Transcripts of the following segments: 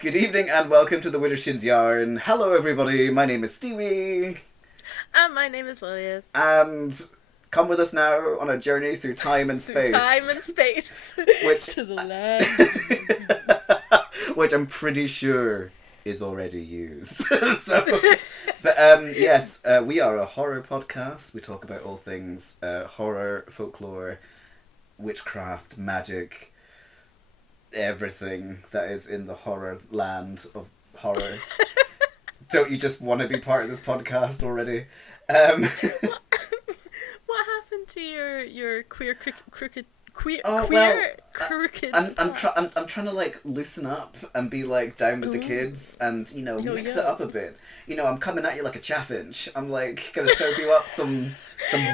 Good evening and welcome to the Widdershins Yarn. Hello everybody, my name is Stevie. And my name is Lilius. And come with us now on a journey through time and space. Through time and space. Which... to the land. Which I'm pretty sure is already used. Yes, we are a horror podcast. We talk about all things horror, folklore, witchcraft, magic, everything that is in the horror land of horror. Don't you just want to be part of this podcast already? What happened to your queer crooked crooked? I'm trying to like loosen up and be like down with the kids and mix it up a bit. I'm coming at you like a chaffinch. I'm like gonna serve you up some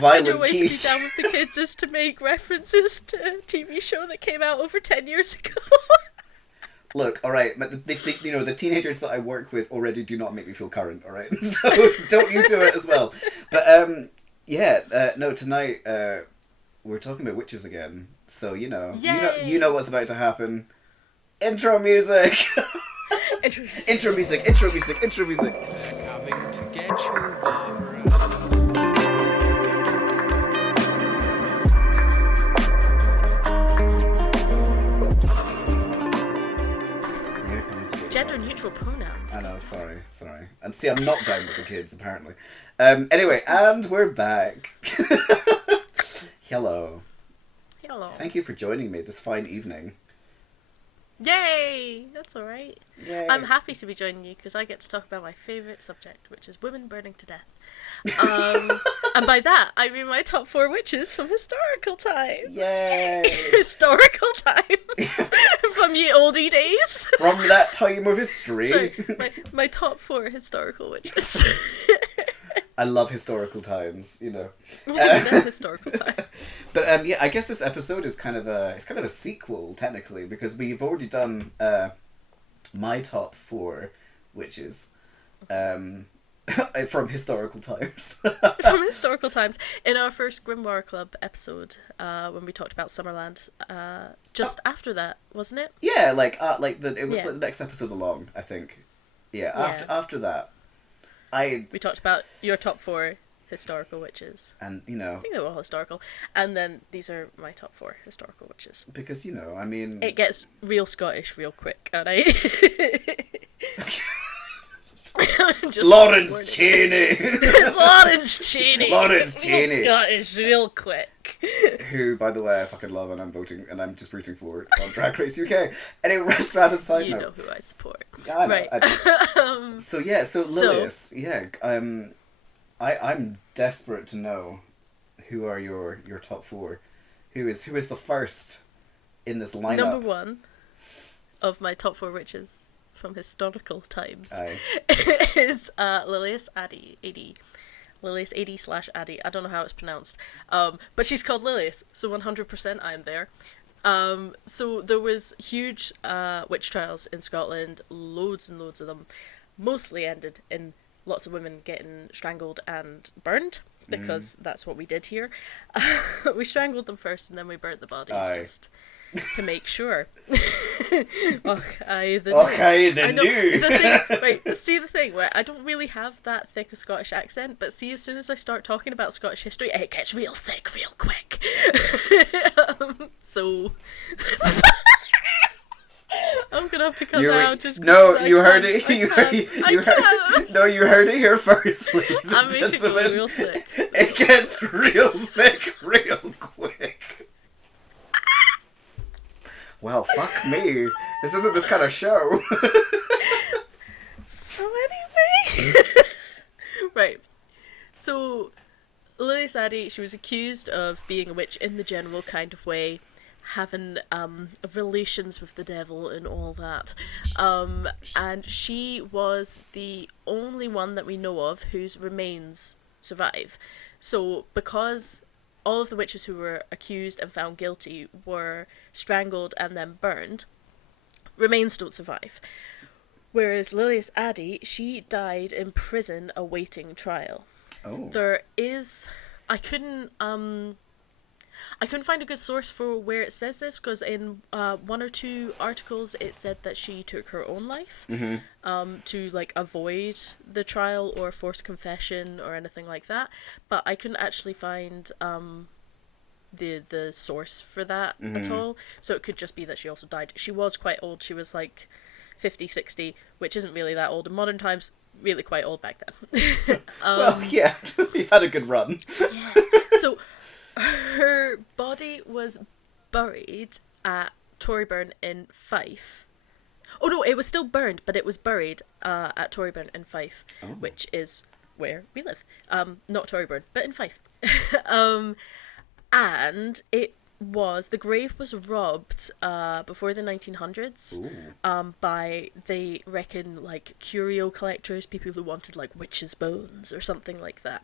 violent Your way quiche. to be down with the kids is to make references to a TV show that came out over 10 years ago. Look, all right, but the teenagers that I work with already do not make me feel current. All right, so don't you do it as well. But no, tonight we're talking about witches again. So you know what's about to happen. Intro music. Intro music. They're coming to get you, Gender neutral pronouns. I know, sorry. And see, I'm not down with the kids, apparently. Anyway, and we're back. Hello. Hello. Thank you for joining me this fine evening. Yay! That's alright. Yay. I'm happy to be joining you because I get to talk about my favourite subject, which is women burning to death. And by that, I mean my top 4 witches from historical times. Yay! Historical times! From ye oldie days. From that time of history. Sorry, my top 4 historical witches. I love historical times, Historical times. But I guess this episode is kind of a sequel technically because we've already done my top 4 witches from historical times. From historical times. In our first Grimoire Club episode, when we talked about Summerland, just after that, wasn't it? Yeah, it was like the next episode along, I think. Yeah, after that. We talked about your top 4 historical witches. And, I think they were all historical. And then these are my top 4 historical witches. Because, I mean... It gets real Scottish real quick, and Lawrence Cheney! It's Lawrence Cheney! Lawrence Cheney! Scottish real quick. Who, by the way, I fucking love and I'm just rooting for on Drag Race UK. Anyway, random side note. You know who I support. Yeah, I know, right. I do. So Lilius, I'm desperate to know who are your top 4. Who is the first in this lineup? Number 1 of my top 4 witches from historical times is Lilius Addy. Lilius AD/Addy. I don't know how it's pronounced. But she's called Lilius, so 100% I'm there. So there was huge witch trials in Scotland, loads and loads of them. Mostly ended in lots of women getting strangled and burned, because that's what we did here. We strangled them first and then we burnt the bodies just to make sure. Okay, the new. See the thing where I don't really have that thick a Scottish accent, but see, as soon as I start talking about Scottish history, it gets real thick real quick. So I'm gonna have to cut that out. You heard it here first, ladies and gentlemen. It go real thick. It gets real thick real quick. Well, fuck me. This isn't this kind of show. So anyway. Right. So, Lilius Addy, she was accused of being a witch in the general kind of way, having relations with the devil and all that. And she was the only one that we know of whose remains survive. So, because all of the witches who were accused and found guilty were strangled and then burned, remains don't survive. Whereas Lilius Addy, she died in prison awaiting trial. Oh. There is... I I couldn't find a good source for where it says this, because in one or two articles it said that she took her own life to like avoid the trial or forced confession or anything like that. But I couldn't actually find the source for that at all. So it could just be that she also died. She was quite old. She was like 50, 60, which isn't really that old in modern times. Really quite old back then. Well, yeah, you've had a good run. Yeah. So her body was buried at Torryburn in Fife. Oh no, it was still burned, but it was buried at Torryburn in Fife, which is where we live. Not Torryburn, but in Fife. And the grave was robbed before the 1900s by, they reckon, like curio collectors, people who wanted like witches' bones or something like that.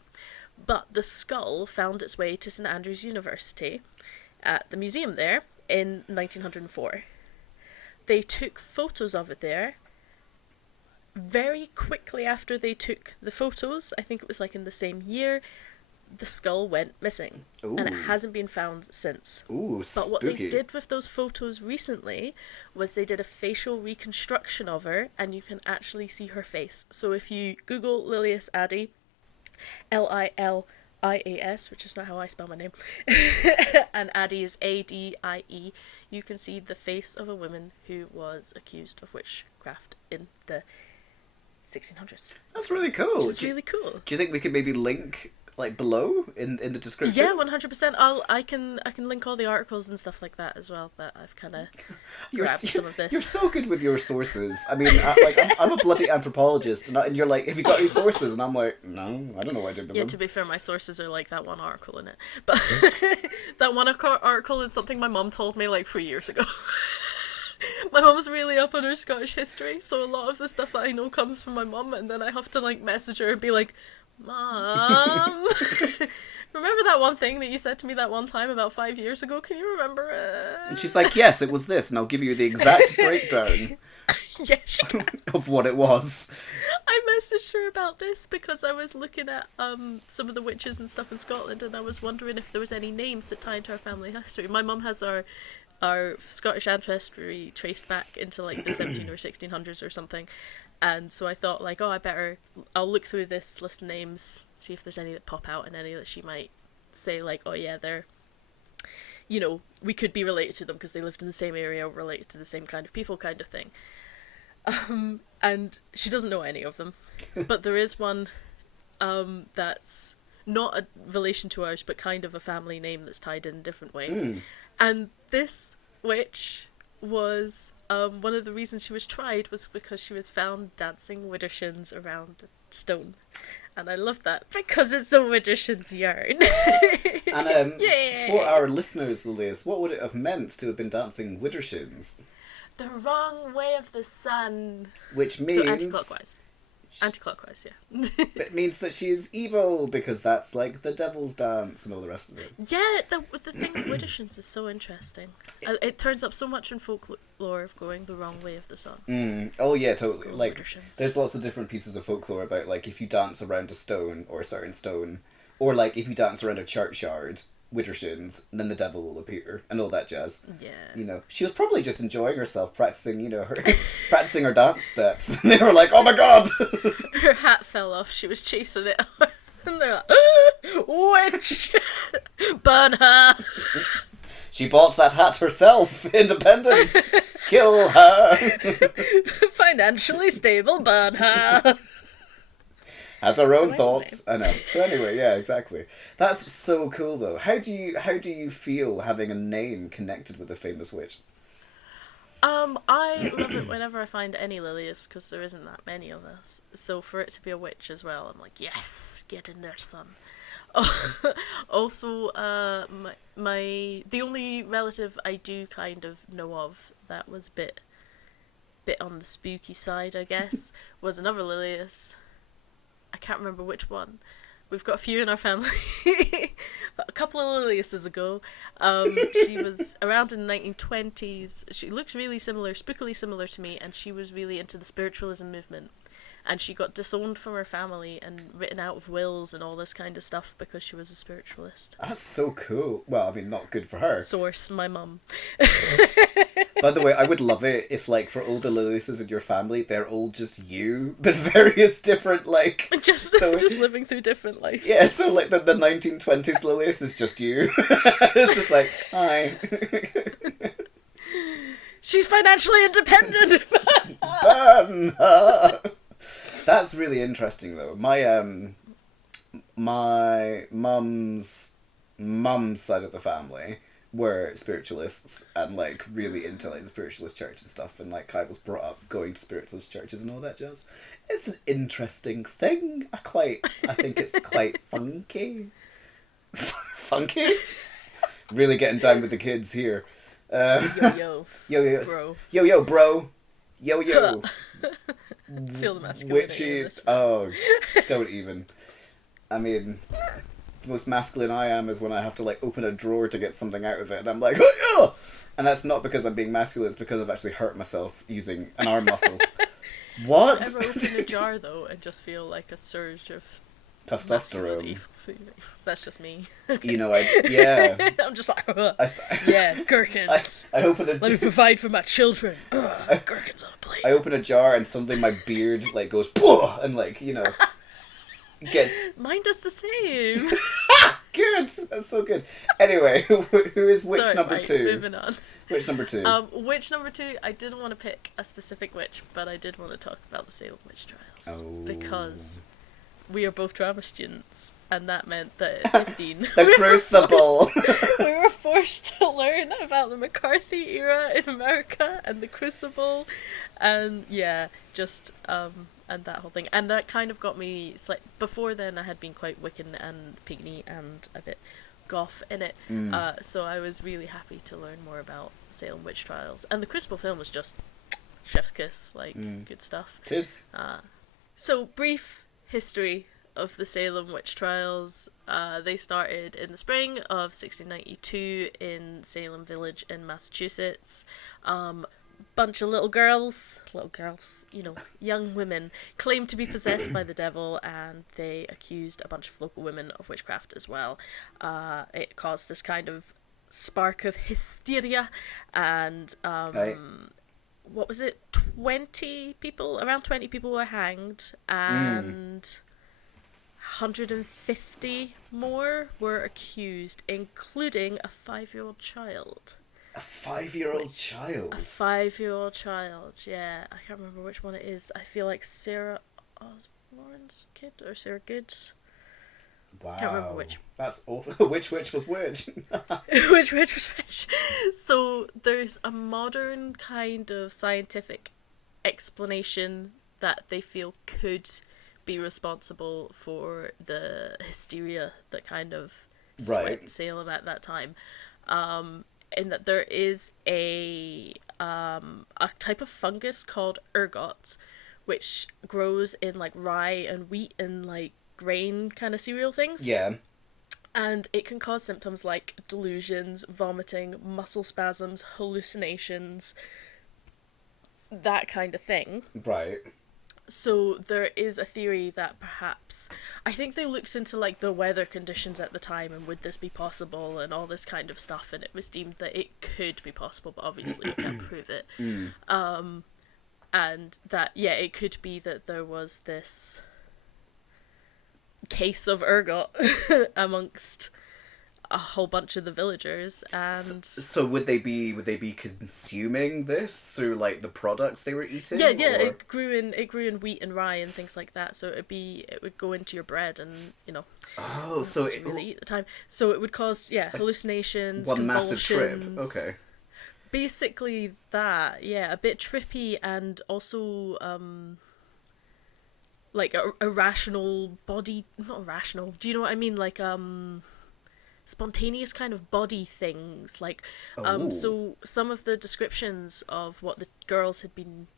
But the skull found its way to St Andrews University at the museum there in 1904. They took photos of it there. Very quickly after they took the photos, I think it was like in the same year, the skull went missing. Ooh. And it hasn't been found since. Ooh, But what they spooky. did with those photos recently was they did a facial reconstruction of her, and you can actually see her face. So if you Google Lilias Addy, Lilias, which is not how I spell my name, and Addy is Adie, you can see the face of a woman who was accused of witchcraft in the 1600s. That's really cool. Which is really cool. Do you think we could maybe link like below in the description? Yeah, 100%. I can link all the articles and stuff like that as well. That I've kind of grabbed some of this. You're so good with your sources. I mean, I'm a bloody anthropologist, and you're like, have you got any sources? And I'm like, no, I don't know what I did with Yeah, them. to be fair, my sources are like that one article in it. But that one article is something my mum told me like 3 years ago. My mum's really up on her Scottish history, so a lot of the stuff that I know comes from my mum, and then I have to like message her and be like, Mom, remember that one thing that you said to me that one time about 5 years ago? Can you remember it? And she's like, yes, it was this, and I'll give you the exact breakdown Yeah, she can. of what it was. I messaged her about this because I was looking at some of the witches and stuff in Scotland, and I was wondering if there was any names that tied to our family history. My mum has our Scottish ancestry traced back into like the 17 or 1600s or something. And so I thought, like, I'll look through this list of names, see if there's any that pop out and any that she might say, like, oh yeah, they're, you know, we could be related to them because they lived in the same area, related to the same kind of people kind of thing. And she doesn't know any of them. But there is one that's not a relation to ours, but kind of a family name that's tied in a different way. And this witch was one of the reasons she was tried was because she was found dancing Widdershins around a stone, and I love that because it's a Widdershins yarn. And Yeah. for our listeners, Liz, what would it have meant to have been dancing Widdershins? The wrong way of the sun. Which means So anti-clockwise. Anti-clockwise, yeah. it means that she is evil because that's like the devil's dance and all the rest of it. Yeah, the thing with Widdershins is so interesting. It turns up so much in folklore of going the wrong way of the sun. Oh yeah, totally. Like, Widdershins. there's lots of different pieces of folklore about like if you dance around a stone or a certain stone, or like if you dance around a churchyard, Widdershins, and then the devil will appear and all that jazz. Yeah. You know, she was probably just enjoying herself practicing, you know, practicing her dance steps. And they were like, "Oh my god!" Her hat fell off. She was chasing it, and they're like, "Witch, burn her!" She bought that hat herself. Independence. Kill her. Financially stable, burn her. Has her own So thoughts. I know. So anyway, yeah, exactly. That's so cool though. How do you feel having a name connected with a famous witch? I love it whenever I find any Lilias, because there isn't that many of us. So for it to be a witch as well, I'm like, yes, get in there, son. Also, the only relative I do kind of know of that was a bit on the spooky side, I guess, was another Lilias. I can't remember which one. We've got a few in our family. But a couple of Liliases ago, she was around in the 1920s. She looks really similar, spookily similar to me, and she was really into the spiritualism movement. and she got disowned from her family and written out of wills and all this kind of stuff because she was a spiritualist. That's so cool. Well, I mean, not good for her. Source, my mum. By the way, I would love it if, like, for all the Liliuses in your family, they're all just you, but various different, like... Just living through different lives. Yeah, so, like, the 1920s Lilius is just you. It's just like, hi. She's financially independent! Burn her! That's really interesting, though. My mum's side of the family were spiritualists and, like, really into, like, the spiritualist church and stuff, and, like, I was brought up going to spiritualist churches and all that jazz. It's an interesting thing. I think it's quite funky. Funky? Really getting down with the kids here. Yo, bro. Yo, bro. Yo. Feel the masculinity in this one. Oh, don't even. I mean, the most masculine I am is when I have to, like, open a drawer to get something out of it, and I'm like, oh! And that's not because I'm being masculine, it's because I've actually hurt myself using an arm muscle. What? Do you ever open a jar, though, and just feel like a surge of testosterone? That's just me. You know, yeah. I'm just like, yeah, gherkins. I open a Let me provide for my children. Gherkins on a plate. I open a jar and suddenly my beard, like, goes, Pwah! And, like, you know, gets... Mine does the same. Good! That's so good. Anyway, who is witch number 2? Moving on. Witch number 2. Witch number 2, I didn't want to pick a specific witch, but I did want to talk about the Salem witch trials. Oh. Because we are both drama students, and that meant that at 15... The Crucible! We were forced to learn about the McCarthy era in America, and the Crucible, and yeah, just... and that whole thing. And that kind of got me... before then, I had been quite Wiccan and Pygmy and a bit goth in it. So I was really happy to learn more about Salem witch trials. And the Crucible film was just chef's kiss, good stuff. 'Tis. So, brief history of the Salem witch trials. They started in the spring of 1692 in Salem Village in Massachusetts. Bunch of little girls, you know, young women, claimed to be possessed by the devil, and they accused a bunch of local women of witchcraft as well. It caused this kind of spark of hysteria, and what was it? 20 people, around 20 people were hanged, and 150 more were accused, including a 5-year-old child. A 5-year-old child? A 5-year-old child, yeah. I can't remember which one it is. I feel like Sarah Osborne's kid, or Sarah Good's. Wow. Can't remember which. That's awful. Which witch was which? Which witch was which? So there's a modern kind of scientific explanation that they feel could be responsible for the hysteria that kind of swept Salem at that time. In that there is a type of fungus called ergot, which grows in like rye and wheat and like grain kind of cereal things. Yeah. And it can cause symptoms like delusions, vomiting, muscle spasms, hallucinations, that kind of thing. Right. So there is a theory that perhaps, I think they looked into like the weather conditions at the time and would this be possible and all this kind of stuff, and it was deemed that it could be possible, but obviously you can't prove it. And that, yeah, it could be that there was this case of ergot amongst a whole bunch of the villagers, and so would they be consuming this through like the products they were eating? Yeah, or? it grew in wheat and rye and things like that, so it would go into your bread, and you know. Oh, so it really eat at the time. So it would cause hallucinations, one massive trip. convulsions. Okay. Basically that, yeah, a bit trippy, and also like a irrational body, not irrational. Do you know what I mean? Like spontaneous kind of body things, like so some of the descriptions of what the girls had been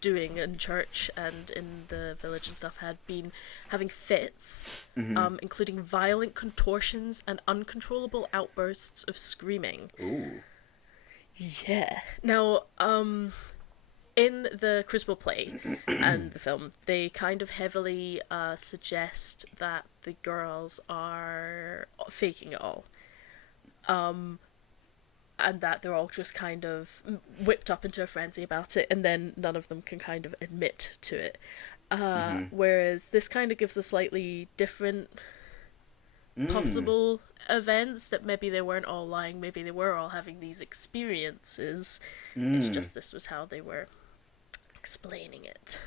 doing in church and in the village and stuff had been having fits, including violent contortions and uncontrollable outbursts of screaming. Ooh. Yeah. Now, in the Crucible play and the film, they kind of heavily suggest that the girls are faking it all. And that they're all just kind of whipped up into a frenzy about it, and then none of them can kind of admit to it. Whereas this kind of gives a slightly different possible events, that maybe they weren't all lying, maybe they were all having these experiences. It's just this was how they were explaining it.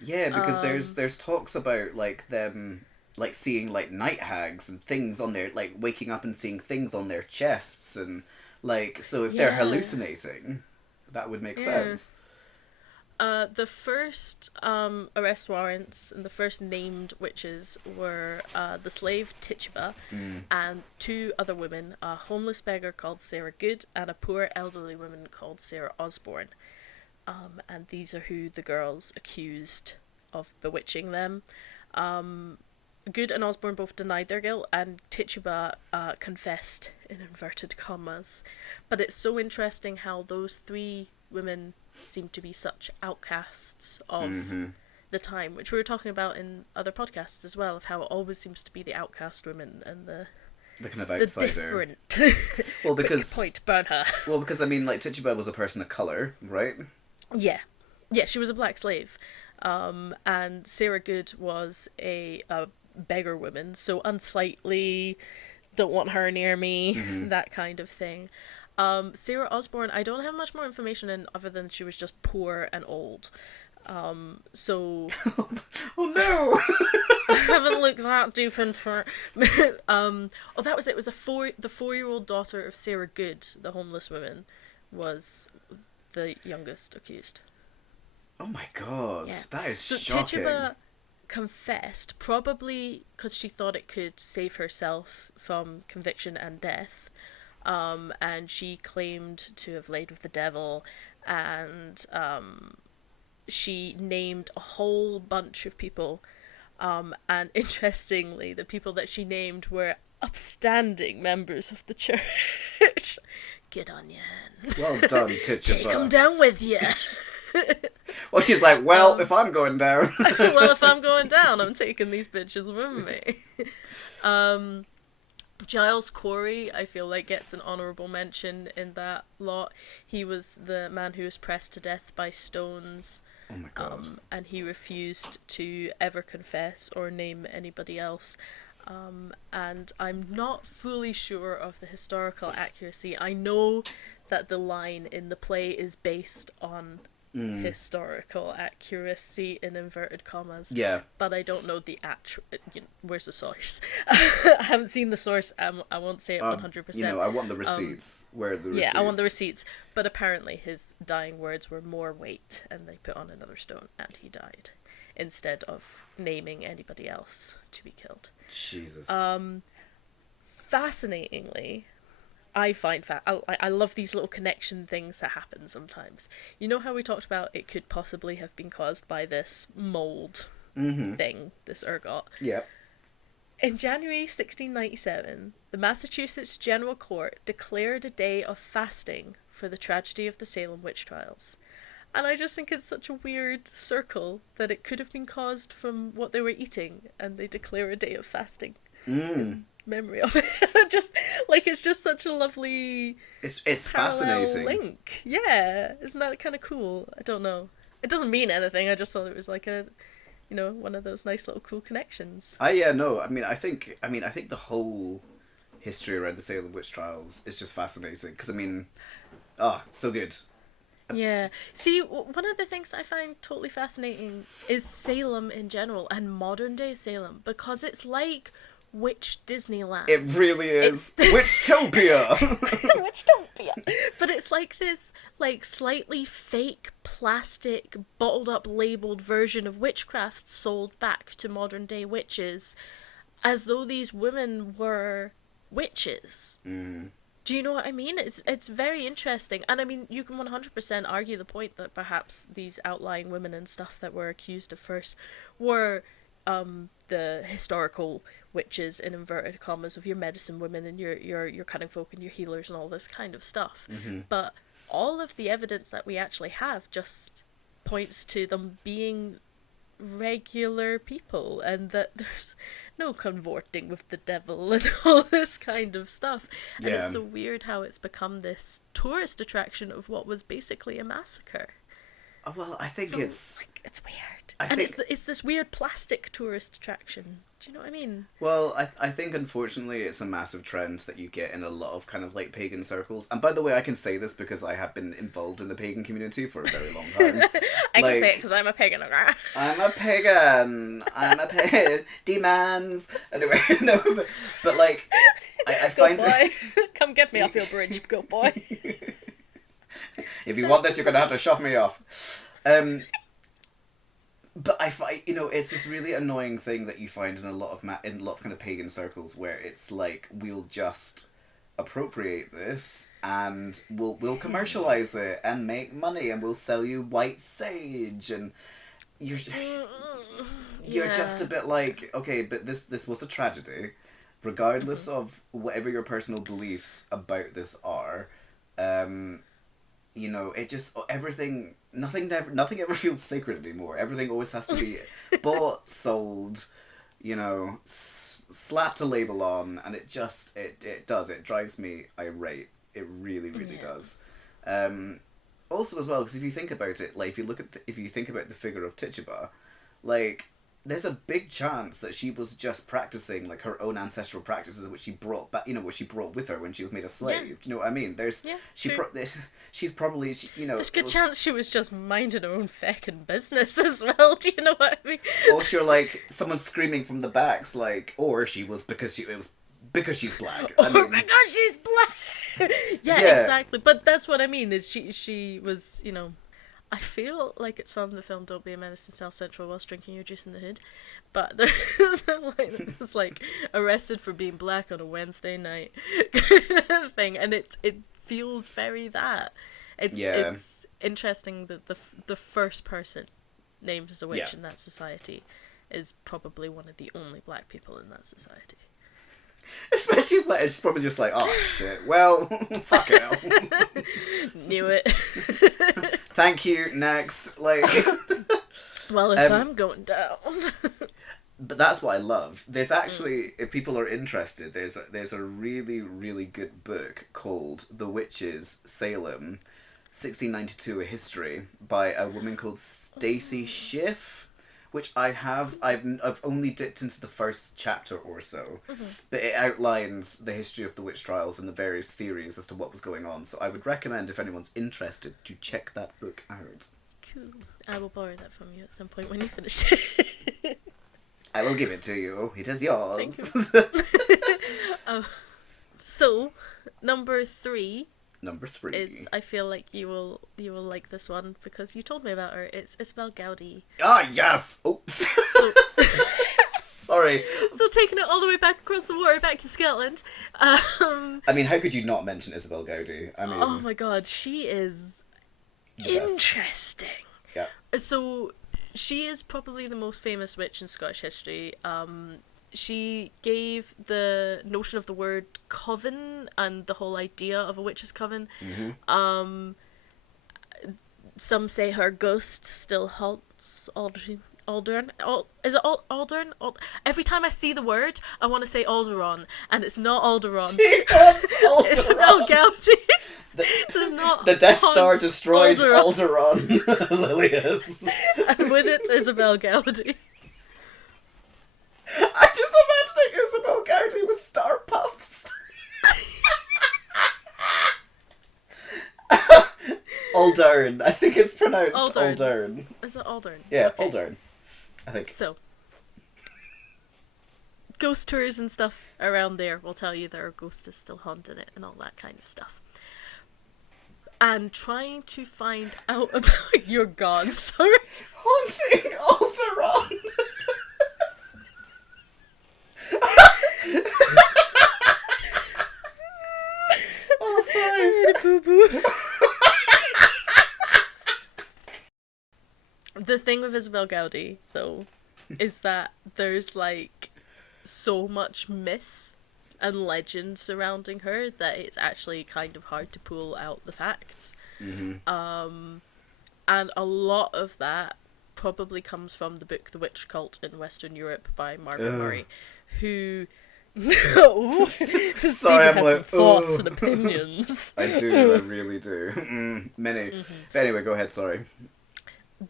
Yeah, because there's talks about like them like seeing like night hags and things on their, like waking up and seeing things on their chests, and like, so if they're hallucinating, that would make sense. The first arrest warrants and the first named witches were the slave Tituba and two other women, a homeless beggar called Sarah Good and a poor elderly woman called Sarah Osborne. And these are who the girls accused of bewitching them. Good and Osborne both denied their guilt, and Tituba confessed in inverted commas. But it's so interesting how those three women seem to be such outcasts of the time, which we were talking about in other podcasts as well, of how it always seems to be the outcast women and the kind of outsider. The different. Well, because point, burn her. Well, because I mean, like Tituba was a person of color, right? Yeah, she was a black slave, and Sarah Good was a beggar woman, so unsightly, don't want her near me, that kind of thing. Sarah Osborne, I don't have much more information in other than she was just poor and old. So oh no. I haven't looked that deep into her. That was it. It was the 4-year-old daughter of Sarah Good, the homeless woman, was the youngest accused. Oh my god, that is so shocking. Tituba confessed, probably because she thought it could save herself from conviction and death. And she claimed to have laid with the devil, and she named a whole bunch of people. And interestingly, the people that she named were upstanding members of the church. Get on your hand. Well done, Tituba. Take them down with you. Well, she's like, well, if I'm going down. Well, if I'm going down, I'm taking these bitches with me. Giles Corey, I feel like, gets an honourable mention in that lot. He was the man who was pressed to death by stones. Oh my god. And he refused to ever confess or name anybody else. And I'm not fully sure of the historical accuracy. I know that the line in the play is based on historical accuracy in inverted commas. Yeah. But I don't know the actual. Where's the source? I haven't seen the source. I won't say it 100%. I want the receipts. Where are the receipts? Yeah, I want the receipts. But apparently his dying words were more weight, and they put on another stone, and he died, instead of naming anybody else to be killed. Jesus. Fascinatingly, I find I love these little connection things that happen sometimes. You know how we talked about it could possibly have been caused by this mold thing, this ergot? Yeah. In January 1697, the Massachusetts General Court declared a day of fasting for the tragedy of the Salem witch trials. And I just think it's such a weird circle that it could have been caused from what they were eating, and they declare a day of fasting in memory of it. It's just such a lovely it's fascinating link. Yeah, isn't that kind of cool? I don't know. It doesn't mean anything. I just thought it was like a, one of those nice little cool connections. I think the whole history around the Salem witch trials is just fascinating because so good. Yeah. See, one of the things I find totally fascinating is Salem in general, and modern day Salem, because it's like witch Disneyland. It really is. Witchtopia! Witchtopia! But it's like this, slightly fake, plastic, bottled up, labelled version of witchcraft sold back to modern day witches, as though these women were witches. Do you know what I mean? It's very interesting. And I mean, you can 100% argue the point that perhaps these outlying women and stuff that were accused of first were the historical witches, in inverted commas, of your medicine women and your cunning folk and your healers and all this kind of stuff. But all of the evidence that we actually have just points to them being regular people, and that there's no convorting with the devil and all this kind of stuff. And it's so weird how it's become this tourist attraction of what was basically a massacre. Oh, well, I think So, it's... like, it's weird. I And think... it's this weird plastic tourist attraction. Do you know what I mean? Well, I think unfortunately it's a massive trend that you get in a lot of kind of like pagan circles. And by the way, I can say this because I have been involved in the pagan community for a very long time. I can say it because I'm a pagan. I'm a pagan. I'm a pagan. Demons. Anyway, no, but like, I Go find boy. Come get me off your bridge, go boy. If you want this, you're gonna have to shove me off. But I find, it's this really annoying thing that you find in a lot of kind of pagan circles where it's like we'll just appropriate this and we'll commercialize it and make money and we'll sell you white sage and you're just a bit like, okay, but this was a tragedy, regardless of whatever your personal beliefs about this are. It just everything. Nothing ever feels sacred anymore. Everything always has to be bought, sold, slapped a label on, and it drives me irate. It really, really does. Also, as well, because if you think about it, like if you think about the figure of Tituba, like there's a big chance that she was just practicing like her own ancestral practices, which she brought back, what she brought with her when she was made a slave. Yeah. Do you know what I mean? She's probably There's a good chance she was just minding her own feckin' business as well. Do you know what I mean? Or you're like someone screaming from the backs, like, or she was because she's black. Or because she's black. Yeah, exactly. But that's what I mean. Is she was, I feel like it's from the film Don't Be a Menace in South Central whilst drinking your juice in the hood. But there's a line that's like arrested for being black on a Wednesday night thing, and it feels very that. It's interesting that the first person named as a witch in that society is probably one of the only black people in that society. Especially it's probably just like, oh shit, well, fuck it. Knew it. Thank you, next. Like, well, if I'm going down. But that's what I love. There's actually, if people are interested, there's a really, really good book called The Witches, Salem, 1692, A History, by a woman called Stacy Schiff, which I've only dipped into the first chapter or so, but it outlines the history of the witch trials and the various theories as to what was going on. So I would recommend, if anyone's interested, to check that book out. Cool. I will borrow that from you at some point when you finish it. I will give it to you. It is yours. Thank you. So, number 3. Number 3 is, I feel like you will like this one because you told me about her. It's Isabel Gaudi. Ah, yes! Oops. So, sorry. So taking it all the way back across the water, back to Scotland. I mean, how could you not mention Isabel Gaudi? I mean, oh my god, she is interesting. Yeah. So she is probably the most famous witch in Scottish history. She gave the notion of the word coven and the whole idea of a witch's coven. Mm-hmm. Some say her ghost still haunts Aldern. Is it Aldern? Every time I see the word, I want to say Alderon, and it's not Alderon. She haunts Alderon. Isabel Gaudi does not. The Death Star haunt destroyed Alderon. Lilius. And with it, Isabel Gaudi. I just imagining Isabel Gaudi with star puffs. Aldern. I think it's pronounced Aldern. Is it Aldern? Yeah, okay. Aldern. I think. So, ghost tours and stuff around there will tell you there are ghosts still haunting it and all that kind of stuff. And trying to find out about your god, sorry. Haunting Alderon. Oh, sorry. I had a boo-boo. The thing with Isabel Gaudi, though, is that there's, like, so much myth and legend surrounding her that it's actually kind of hard to pull out the facts. Mm-hmm. And a lot of that probably comes from the book The Witch Cult in Western Europe by Margaret Murray, who... No! Sorry, I'm has like, some thoughts and opinions. I do, I really do. Many. But anyway, go ahead, sorry.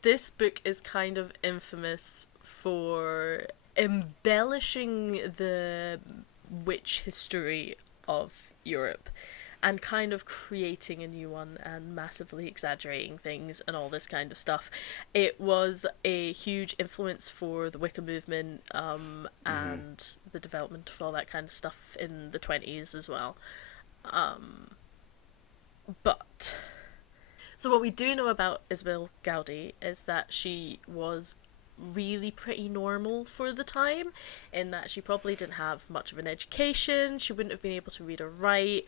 This book is kind of infamous for embellishing the witch history of Europe and kind of creating a new one and massively exaggerating things and all this kind of stuff. It was a huge influence for the Wicca movement and the development of all that kind of stuff in the 1920s as well. So what we do know about Isabel Gowdy is that she was really pretty normal for the time, in that she probably didn't have much of an education, she wouldn't have been able to read or write,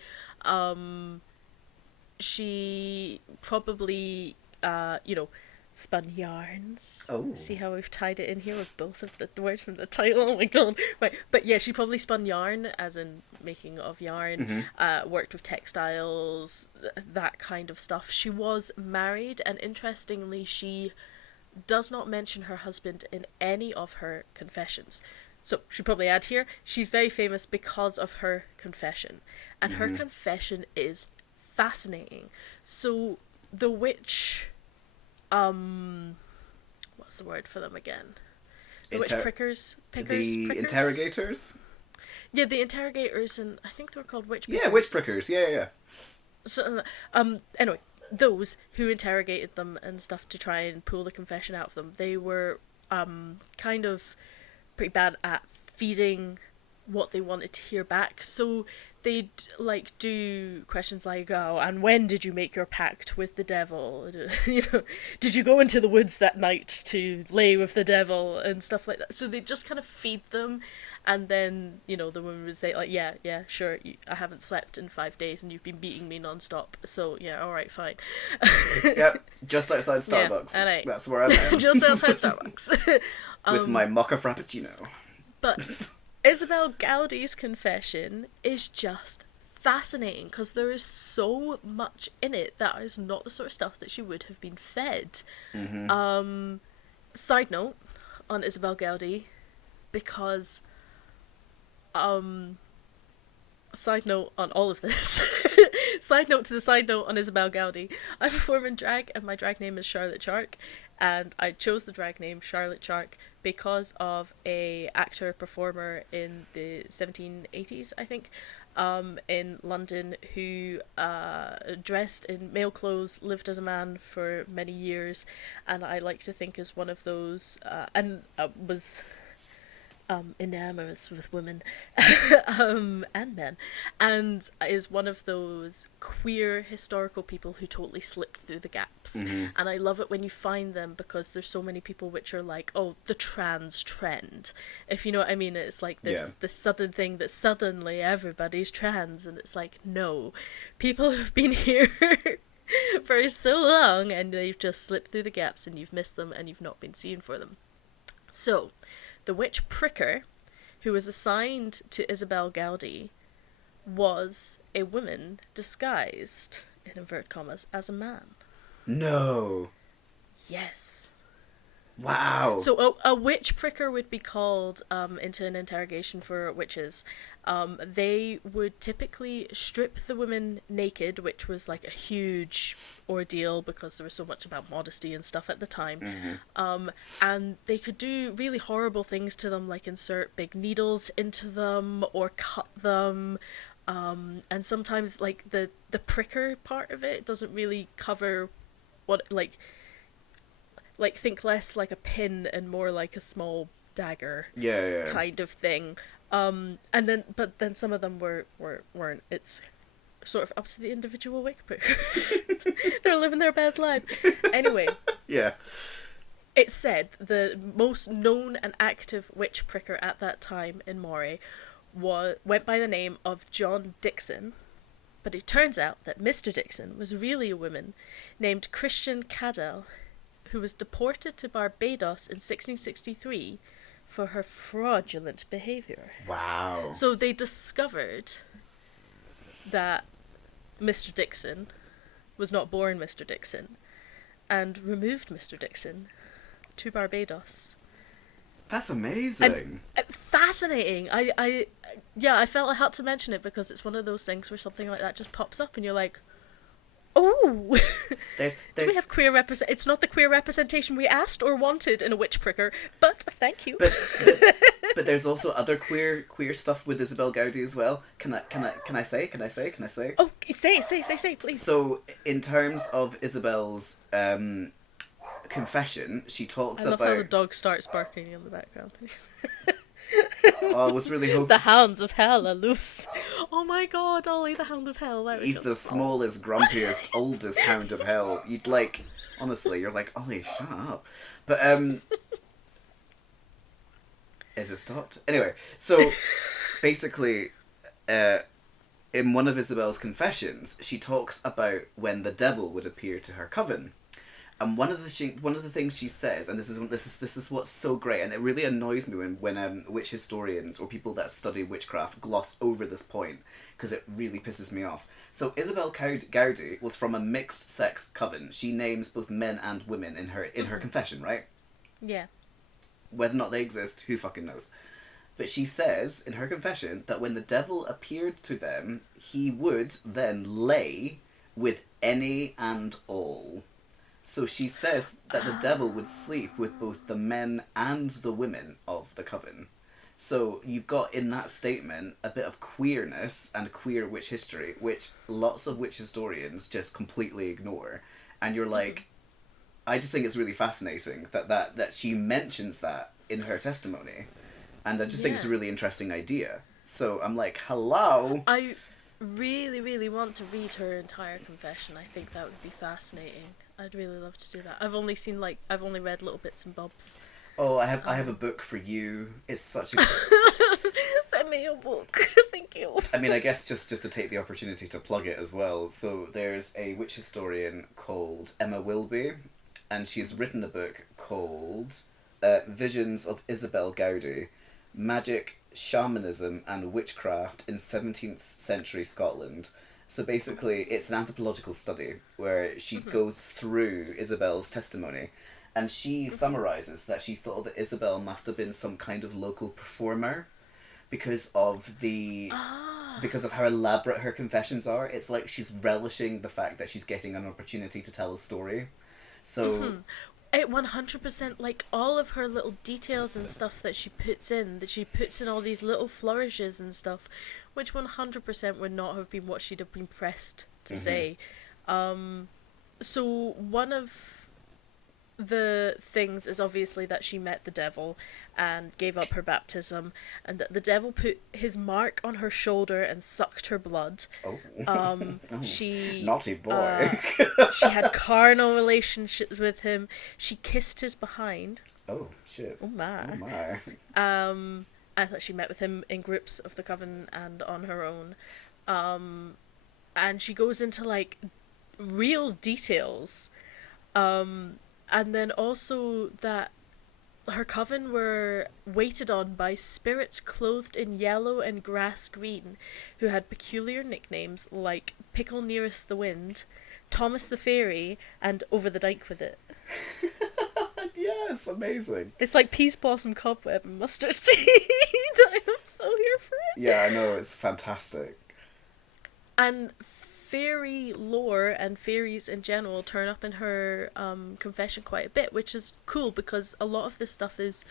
she probably, spun yarns. Oh. See how we've tied it in here with both of the words from the title? Oh my god. Right, but yeah, she probably spun yarn, as in making of yarn, worked with textiles, that kind of stuff. She was married, and interestingly, she does not mention her husband in any of her confessions. So, should probably add here, she's very famous because of her confession. And her confession is fascinating. So, the witch... what's the word for them again? The witch prickers? Prickers? Interrogators? Yeah, the interrogators, and I think they were called witch prickers. Yeah, witch prickers, yeah. So, anyway, those who interrogated them and stuff to try and pull the confession out of them, they were kind of pretty bad at feeding what they wanted to hear back. So they'd do questions like, "Oh, and when did you make your pact with the devil? Did you go into the woods that night to lay with the devil?" and stuff like that. So they just kind of feed them. And then, the woman would say, like, yeah, sure, I haven't slept in 5 days and you've been beating me non-stop, so, yeah, alright, fine. Yep, just outside Starbucks. Yeah, that's where I'm at. Just outside Starbucks. With my mocha frappuccino. But Isabel Gowdy's confession is just fascinating, because there is so much in it that is not the sort of stuff that she would have been fed. Side note on Isabel Gowdy, because... side note on all of this. Side note to the side note on Isabel Gowdy. I perform in drag, and my drag name is Charlotte Shark, and I chose the drag name Charlotte Shark because of a actor performer in the 1780s, I think, in London, who dressed in male clothes, lived as a man for many years, and I like to think is one of those, and was enamorous with women and men, and is one of those queer historical people who totally slipped through the gaps. And I love it when you find them, because there's so many people which are like, oh, the trans trend, if you know what I mean. It's like this sudden thing that suddenly everybody's trans, and it's like, no, people have been here for so long and they've just slipped through the gaps, and you've missed them and you've not been seen for them. So the witch pricker, who was assigned to Isabel Gowdy, was a woman disguised, in inverted commas, as a man. No. Yes. Wow. So a witch pricker would be called into an interrogation for witches. They would typically strip the women naked, which was like a huge ordeal because there was so much about modesty and stuff at the time. And they could do really horrible things to them, like insert big needles into them or cut them. And sometimes like the pricker part of it doesn't really cover what like think less like a pin and more like a small dagger kind of thing. But then some of them weren't. It's sort of up to the individual witch pricker. They're living their best life. Anyway. Yeah. It said the most known and active witch pricker at that time in Moray went by the name of John Dixon, but it turns out that Mr. Dixon was really a woman named Christian Cadell, who was deported to Barbados in 1663 for her fraudulent behaviour. Wow. So they discovered that Mr. Dixon was not born Mr. Dixon, and removed Mr. Dixon to Barbados. That's amazing. Fascinating. I felt I had to mention it because it's one of those things where something like that just pops up and you're like, oh, do we have queer It's not the queer representation we asked or wanted in a witch pricker, but thank you. But there's also other queer stuff with Isabel Gowdy as well. Can I say? Oh, say, please. So in terms of Isabel's confession, she talks I love about how the dog starts barking in the background. Oh, I was really hoping the hounds of hell are loose. Oh my god, Ollie, the hound of hell. He's the smallest, grumpiest, oldest hound of hell. You'd like, honestly, you're like, Ollie, shut up. But is it stopped? Anyway, so basically, in one of Isabel's confessions, she talks about when the devil would appear to her coven. And one of the things she says, and this is what's so great, and it really annoys me when witch historians or people that study witchcraft gloss over this point, because it really pisses me off. So Isabel Gowdy was from a mixed sex coven. She names both men and women in her confession, right? Yeah. Whether or not they exist, who fucking knows? But she says in her confession that when the devil appeared to them, he would then lay with any and all. So she says that the devil would sleep with both the men and the women of the coven. So you've got in that statement a bit of queerness and queer witch history, which lots of witch historians just completely ignore. And you're like, I just think it's really fascinating that she mentions that in her testimony. And I just think it's a really interesting idea. So I'm like, hello? I really, really want to read her entire confession. I think that would be fascinating. I'd really love to do that. I've only read little bits and bobs. Oh, I have a book for you. It's such a... Send me a book. Thank you. I mean, I guess just to take the opportunity to plug it as well. So there's a witch historian called Emma Wilby, and she's written a book called Visions of Isabel Gowdy, Magic, Shamanism and Witchcraft in 17th Century Scotland. So basically, it's an anthropological study where she goes through Isabel's testimony, and she summarises that she thought that Isabel must have been some kind of local performer because of how elaborate her confessions are. It's like she's relishing the fact that she's getting an opportunity to tell a story. So It 100%, like, all of her little details and stuff that she puts in all these little flourishes and stuff, which 100% would not have been what she'd have been pressed to say. So one of the things is obviously that she met the devil and gave up her baptism, and that the devil put his mark on her shoulder and sucked her blood. She naughty boy. She had carnal relationships with him. She kissed his behind. Oh shit. Oh my. Oh my. I thought she met with him in groups of the coven and on her own. And she goes into like real details. And then also that her coven were waited on by spirits clothed in yellow and grass green, who had peculiar nicknames like Pickle Nearest the Wind, Thomas the Fairy, and Over the Dike with It. Yes, amazing. It's like Peas Blossom Cobweb and Mustard Seed. I am so here for it. Yeah, I know, it's fantastic. And fairy lore and fairies in general turn up in her confession quite a bit, which is cool because a lot of this stuff is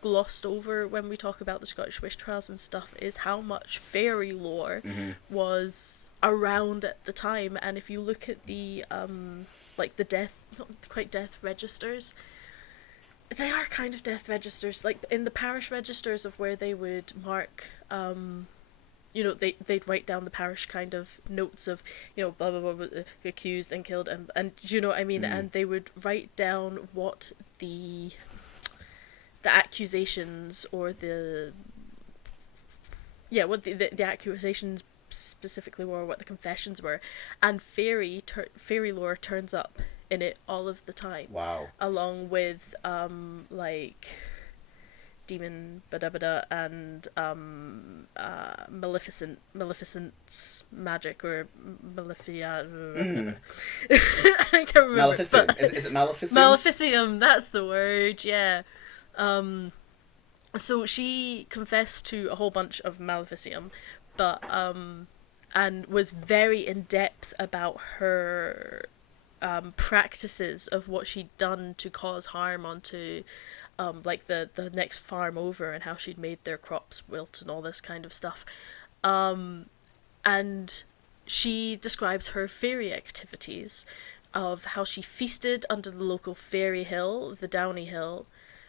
glossed over when we talk about the Scottish witch trials and stuff, is how much fairy lore was around at the time. And if you look at the like the death, not quite death registers, they are kind of death registers, like in the parish registers of where they would mark they'd write down the parish kind of notes of, blah, blah, blah, blah, accused and killed, and do you know what I mean? And they would write down what the accusations or what the accusations specifically were, what the confessions were, and fairy lore turns up in it all of the time. Wow. Along with, like, demon bada and Maleficent's magic, or Malefia. I can't remember. Maleficent. But Is it Maleficent? Maleficium, that's the word. Yeah. So she confessed to a whole bunch of Maleficium, but and was very in depth about her practices of what she'd done to cause harm onto like the next farm over, and how she'd made their crops wilt and all this kind of stuff. And she describes her fairy activities, of how she feasted under the local fairy hill, the Downy Hill,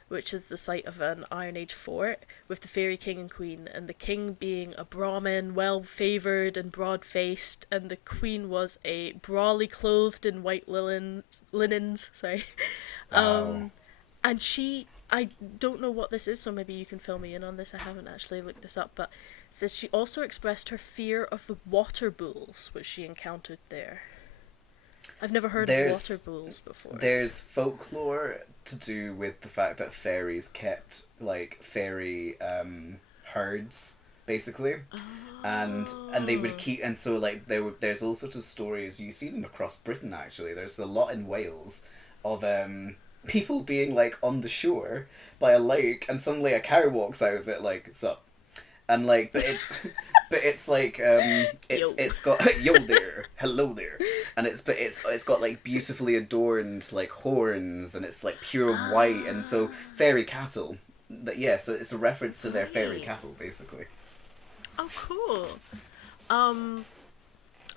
which is the site of an Iron Age fort, with the fairy king and queen, and the king being a Brahmin, well-favoured and broad-faced, and the queen was a brawly clothed in white linens. Wow. And she, I don't know what this is, so maybe you can fill me in on this, I haven't actually looked this up, but it says she also expressed her fear of the water bulls, which she encountered there. I've never heard of water bulls before. There's folklore to do with the fact that fairies kept, like, fairy herds, basically. And they would keep, and so, like, there's all sorts of stories, you see them across Britain, actually. There's a lot in Wales of people being, like, on the shore by a lake, and suddenly a cow walks out of it, like, sup? And, like, but it's like it's got yo there, hello there, and it's got like beautifully adorned like horns, and it's like pure white, and so fairy cattle. So it's a reference to their fairy cattle, basically. Oh, cool.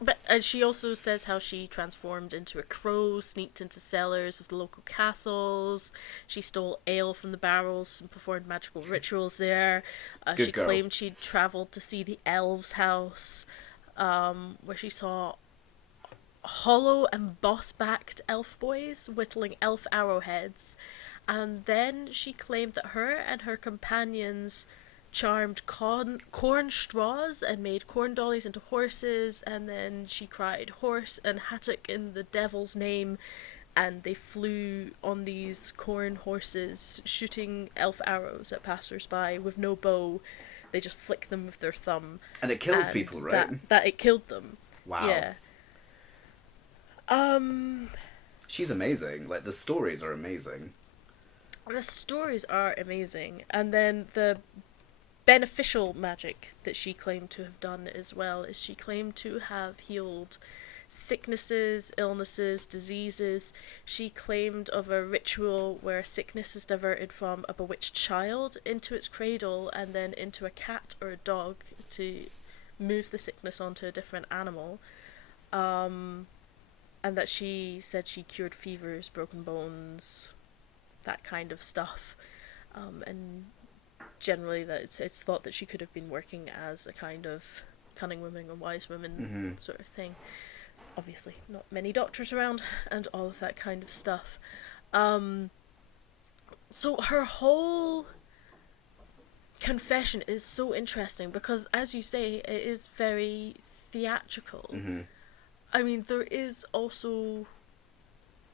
But she also says how she transformed into a crow, sneaked into cellars of the local castles. She stole ale from the barrels and performed magical rituals there. She claimed she'd travelled to see the elves' house, where she saw hollow and boss-backed elf boys whittling elf arrowheads. And then she claimed that her and her companions charmed corn straws and made corn dollies into horses, and then she cried horse and hattock in the devil's name, and they flew on these corn horses, shooting elf arrows at passers-by with no bow. They just flick them with their thumb. And it kills people, right? That it killed them. Wow. Yeah. She's amazing. Like, the stories are amazing. The stories are amazing. And then the beneficial magic that she claimed to have done as well is she claimed to have healed sicknesses, illnesses, diseases. She claimed of a ritual where sickness is diverted from a bewitched child into its cradle and then into a cat or a dog to move the sickness onto a different animal. And that she said she cured fevers, broken bones, that kind of stuff. And generally that it's thought that she could have been working as a kind of cunning woman or wise woman sort of thing. Obviously not many doctors around and all of that kind of stuff. So her whole confession is so interesting because, as you say, it is very theatrical. I mean, there is also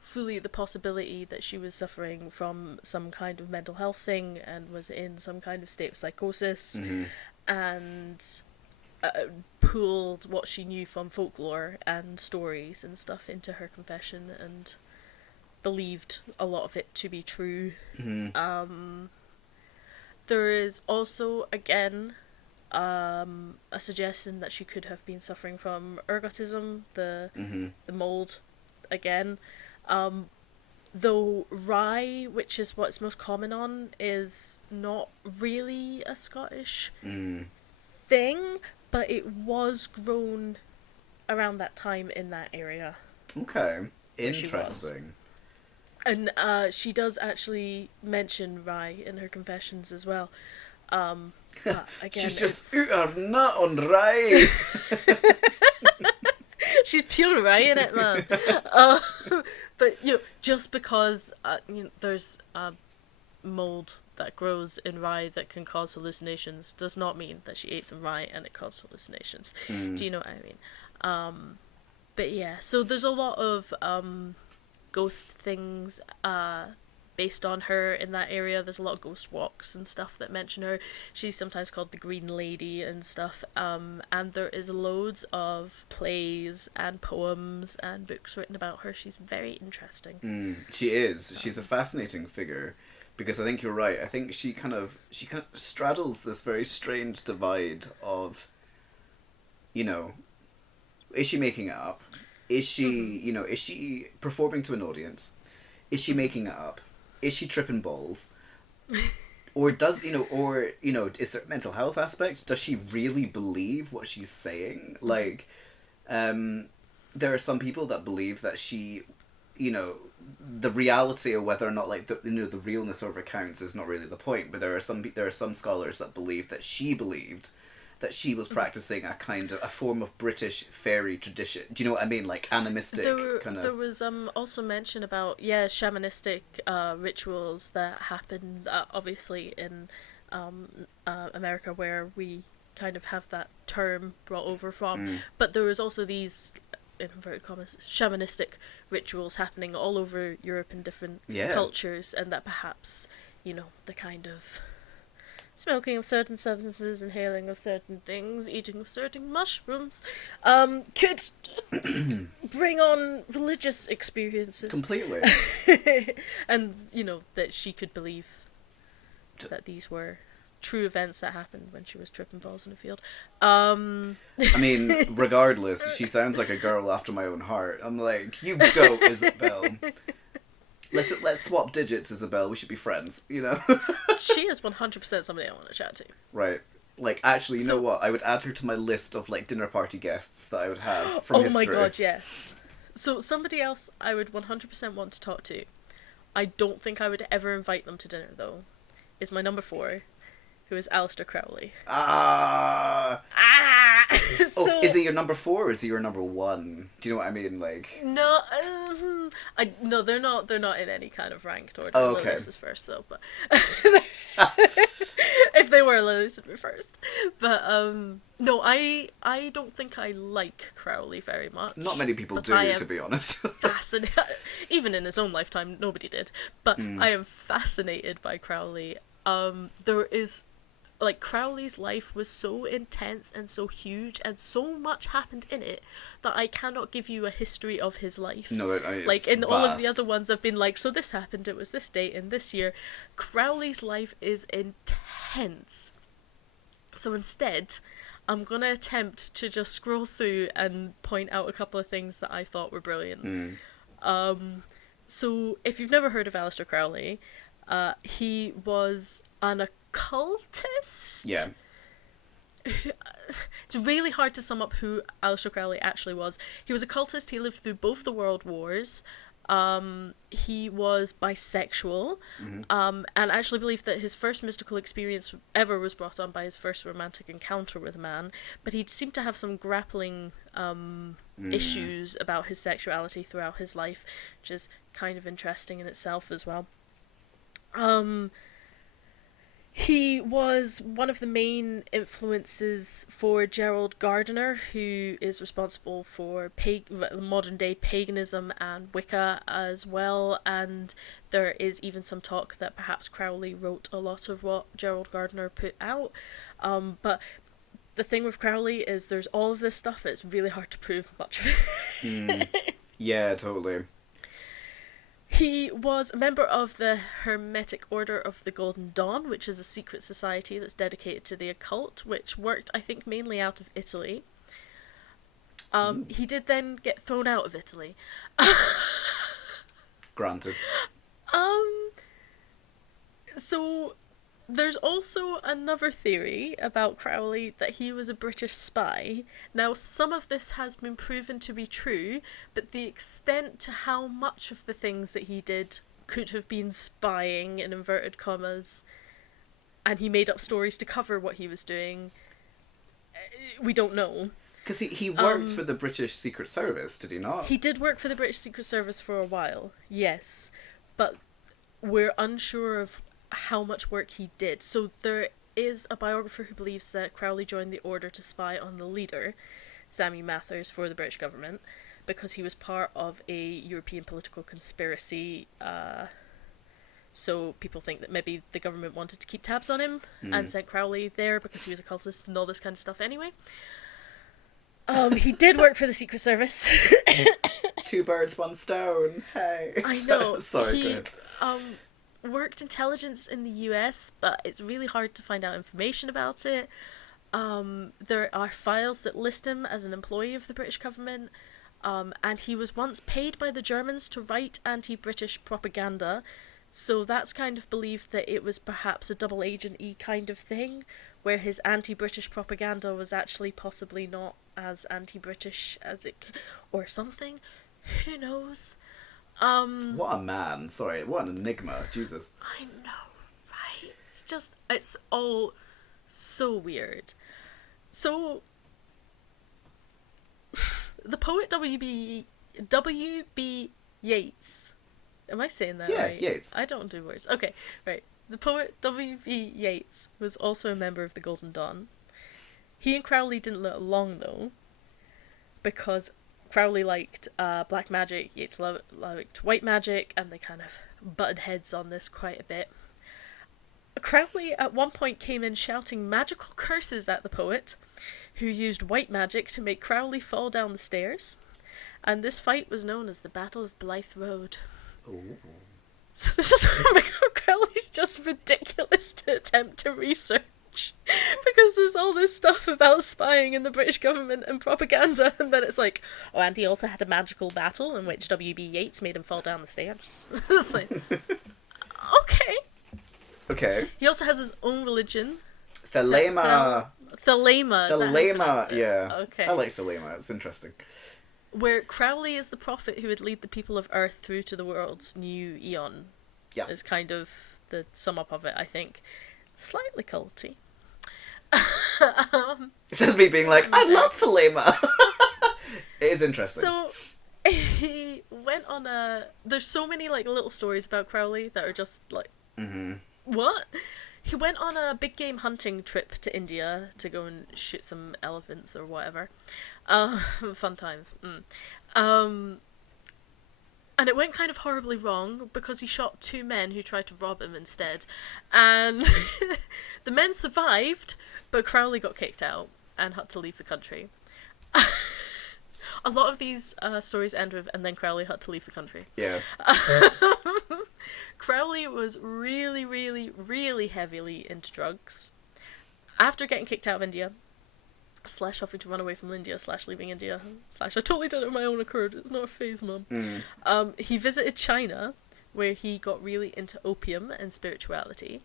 fully the possibility that she was suffering from some kind of mental health thing and was in some kind of state of psychosis, and pooled what she knew from folklore and stories and stuff into her confession and believed a lot of it to be true. There is also, again, a suggestion that she could have been suffering from ergotism, the mold, again. Though rye, which is what's most common on, is not really a Scottish thing, but it was grown around that time in that area. Okay, interesting. And she does actually mention rye in her confessions as well. But again, she's just out nut on rye. She's pure rye in it, man. But just because there's mold that grows in rye that can cause hallucinations does not mean that she ate some rye and it caused hallucinations. Do you know what I mean? But yeah, so there's a lot of ghost things based on her in that area. There's a lot of ghost walks and stuff that mention her. She's sometimes called the Green Lady and stuff. And there is loads of plays and poems and books written about her. She's very interesting. She is. She's a fascinating figure, because I think you're right. I think she kind of straddles this very strange divide of, you know, is she making it up? Is she, you know, is she performing to an audience? Is she making it up? Is she tripping balls? Or does, is there a mental health aspect? Does she really believe what she's saying? Like, there are some people that believe that she, you know, the reality of whether or not, like, the realness of her accounts is not really the point, but there are some scholars that believe that she believed that she was practicing a kind of a form of British fairy tradition. Do you know what I mean? Like animistic kind of. There was also mention about shamanistic rituals that happened obviously in America, where we kind of have that term brought over from. But there was also these, in inverted commas, shamanistic rituals happening all over Europe in different cultures, and that perhaps, you know, the kind of smoking of certain substances, inhaling of certain things, eating of certain mushrooms, could bring on religious experiences. Completely. And, you know, that she could believe that these were true events that happened when she was tripping balls in the field. I mean, regardless, she sounds like a girl after my own heart. I'm like, you go, Isabel. Let's swap digits, Isabel. We should be friends, you know? She is 100% somebody I want to chat to. Right. Like, actually, you know what? I would add her to my list of, like, dinner party guests that I would have from history. Oh my god, yes. So, somebody else I would 100% want to talk to, I don't think I would ever invite them to dinner, though, is my number 4, who is Aleister Crowley. So, is it your number 4 or is it your number 1? Do you know what I mean? Like, no, no, they're not in any kind of ranked order. Oh, okay. Lilius is first, though, but if they were, Lilius would be first. But no, I don't think I like Crowley very much. Not many people do, to be honest. Fascinated, even in his own lifetime, nobody did. But I am fascinated by Crowley. There is, like, Crowley's life was so intense and so huge, and so much happened in it that I cannot give you a history of his life. No, it's like in vast. all of the other ones, I've been like, so this happened, it was this date and this year. Crowley's life is intense. So instead, I'm gonna attempt to just scroll through and point out a couple of things that I thought were brilliant. So if you've never heard of Aleister Crowley, he was an occultist. Yeah. It's really hard to sum up who Aleister Crowley actually was. He was a cultist. He lived through both the world wars. He was bisexual, and actually believed that his first mystical experience ever was brought on by his first romantic encounter with a man. But he seemed to have some grappling issues about his sexuality throughout his life, which is kind of interesting in itself as well. He was one of the main influences for Gerald Gardner, who is responsible for modern-day paganism and Wicca as well, and there is even some talk that perhaps Crowley wrote a lot of what Gerald Gardner put out. But the thing with Crowley is there's all of this stuff, it's really hard to prove much of it. Yeah, totally. He was a member of the Hermetic Order of the Golden Dawn, which is a secret society that's dedicated to the occult, which worked, I think, mainly out of Italy. He did then get thrown out of Italy. Granted. So there's also another theory about Crowley that he was a British spy. Now, some of this has been proven to be true, but the extent to how much of the things that he did could have been spying, in inverted commas, and he made up stories to cover what he was doing, we don't know. Because he worked for the British Secret Service, did he not? He did work for the British Secret Service for a while, yes, but we're unsure of how much work he did. So there is a biographer who believes that Crowley joined the order to spy on the leader, Sammy Mathers, for the British government, because he was part of a European political conspiracy So people think that maybe the government wanted to keep tabs on him and sent Crowley there because he was a cultist and all this kind of stuff anyway. He did work for the Secret Service. 2 birds, 1 stone. Hey. I know. Sorry, he, go ahead. Worked intelligence in the US, but it's really hard to find out information about it. There are files that list him as an employee of the British government, and he was once paid by the Germans to write anti-British propaganda, so that's kind of believed that it was perhaps a double agent-y kind of thing, where his anti-British propaganda was actually possibly not as anti-British as it or something. Who knows? What a man. Sorry, what an enigma. Jesus. I know, right? It's all so weird. So, the poet W.B. Yeats. Am I saying that right? Yeah, Yeats. I don't do words. Okay, right. The poet W.B. Yeats was also a member of the Golden Dawn. He and Crowley didn't get along, though, because Crowley liked black magic, Yeats liked white magic, and they kind of butted heads on this quite a bit. Crowley at one point came in shouting magical curses at the poet, who used white magic to make Crowley fall down the stairs, and this fight was known as the Battle of Blythe Road. Ooh. So this is where Crowley's just ridiculous to attempt to research, because there's all this stuff about spying in the British government and propaganda, and then it's like, oh, and he also had a magical battle in which W.B. Yeats made him fall down the stairs. It's like, okay. Okay. He also has his own religion. Thelema. Thelema. Thelema, yeah. Okay. I like Thelema, it's interesting. Where Crowley is the prophet who would lead the people of Earth through to the world's new eon. Yeah. Is kind of the sum up of it, I think. Slightly culty. It says me being like, I love Thelema. It is interesting. So he went on a... There's so many like little stories about Crowley that are just like... What? He went on a big game hunting trip to India to go and shoot some elephants or whatever. Fun times. And it went kind of horribly wrong because he shot 2 men who tried to rob him instead. And the men survived, but Crowley got kicked out and had to leave the country. A lot of these stories end with, and then Crowley had to leave the country. Yeah. Crowley was really, really, really heavily into drugs. After getting kicked out of India, / having to run away from India, / leaving India, / I totally did it on my own accord, it's not a phase, Mum. He visited China, where he got really into opium and spirituality,